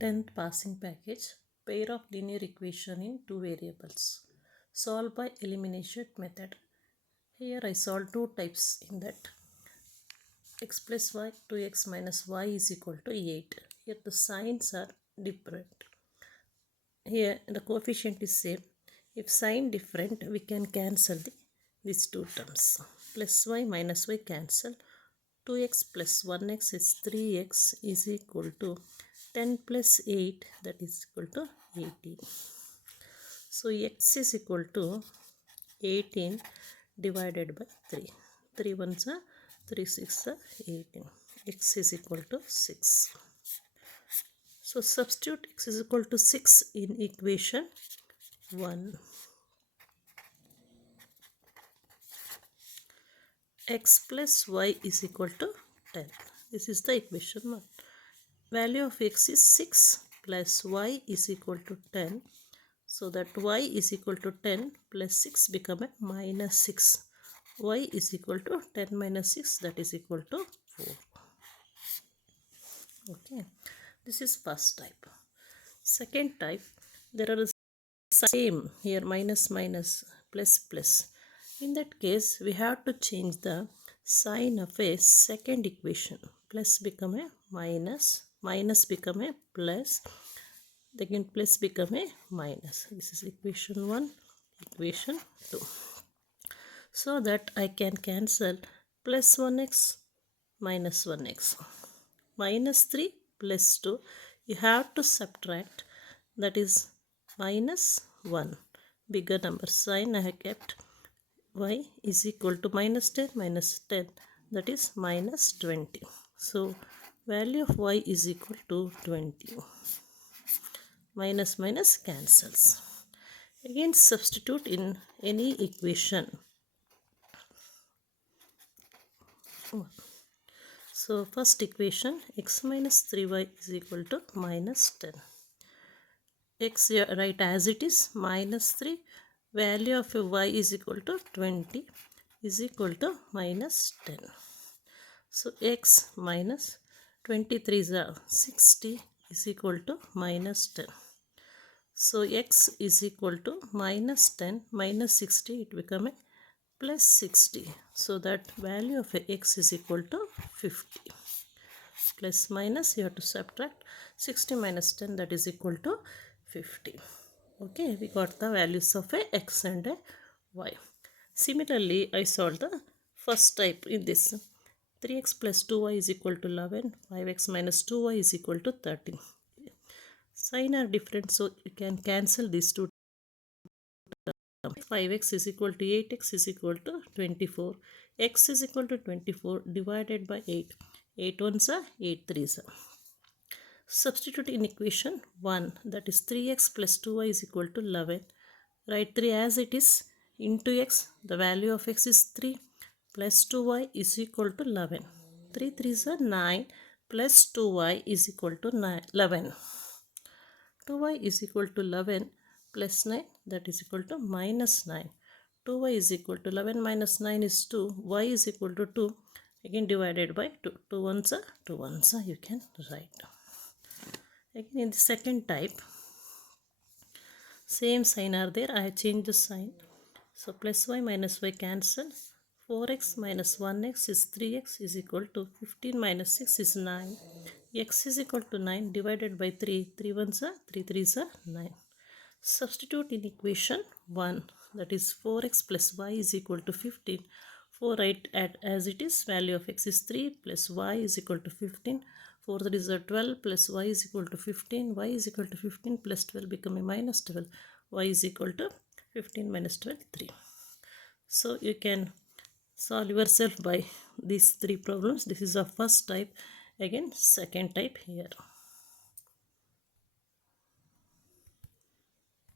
10th passing package, pair of linear equation in two variables. Solve by elimination method. Here I solve two types in that. X plus y, 2x minus y is equal to 8. Here the signs are different. Here the coefficient is same. If sign different, we can cancel these two terms. Plus y minus y cancel. 2x plus 1x is 3x is equal to 10 plus 8, that is equal to 18. So x is equal to 18 divided by 3. 3 ones are 3 6 are 18. X is equal to 6. So substitute x is equal to 6 in equation 1. X plus y is equal to 10. This is the equation 1. Value of x is 6 plus y is equal to 10. So that y is equal to 10 plus 6 become a minus 6. Y is equal to 10 minus 6, that is equal to 4. Okay. This is first type. Second type, there are the same here, minus minus plus plus. In that case, we have to change the sign of a second equation. Plus become a minus, minus become a plus, again plus become a minus. This is equation 1, equation 2. So that I can cancel plus 1x minus 1x. Minus 3 plus 2. You have to subtract, that is minus 1. Bigger number sign I have kept. Y is equal to minus 10 minus 10, that is minus 20. So value of y is equal to 20. Minus minus cancels. Again substitute in any equation. So first equation, x minus 3y is equal to minus 10. X write as it is, minus 3. Value of y is equal to 20 is equal to minus 10. So x minus 23 is 60 is equal to minus 10. So x is equal to minus 10 minus 60, it become a plus 60. So that value of x is equal to 50. Plus minus, you have to subtract 60 minus 10, that is equal to 50. Okay, we got the values of a x and a y. Similarly, I solved the first type in this. 3x plus 2y is equal to 11. 5x minus 2y is equal to 13. Sign are different, so you can cancel these two. 5x is equal to 8x is equal to 24. X is equal to 24 divided by 8. 8 ones are 8 threes are. Substitute in equation 1, that is 3x plus 2y is equal to 11. Write 3 as it is into x. The value of x is 3 plus 2y is equal to 11. 3 threes are 9 plus 2y is equal to 11. 2y is equal to 11 plus 9, that is equal to minus 9. 2y is equal to 11 minus 9 is 2. Y is equal to 2. Again divided by 2. 2 ones are 2 ones are, you can write. Again in the second type, same sign are there. I have changed the sign. So plus y minus y cancel. 4x minus 1x is 3x is equal to 15 minus 6 is 9. X is equal to 9 divided by 3. 3 ones are 3 threes are 9. Substitute in equation 1, that is 4x plus y is equal to 15. 4 write as it is. Value of x is 3 plus y is equal to 15. 4 that is 12 plus y is equal to 15. Y is equal to 15 plus 12 become a minus 12. Y is equal to 15 minus 12, 3. So you can solve yourself by these three problems. This is the first type. Again second type here.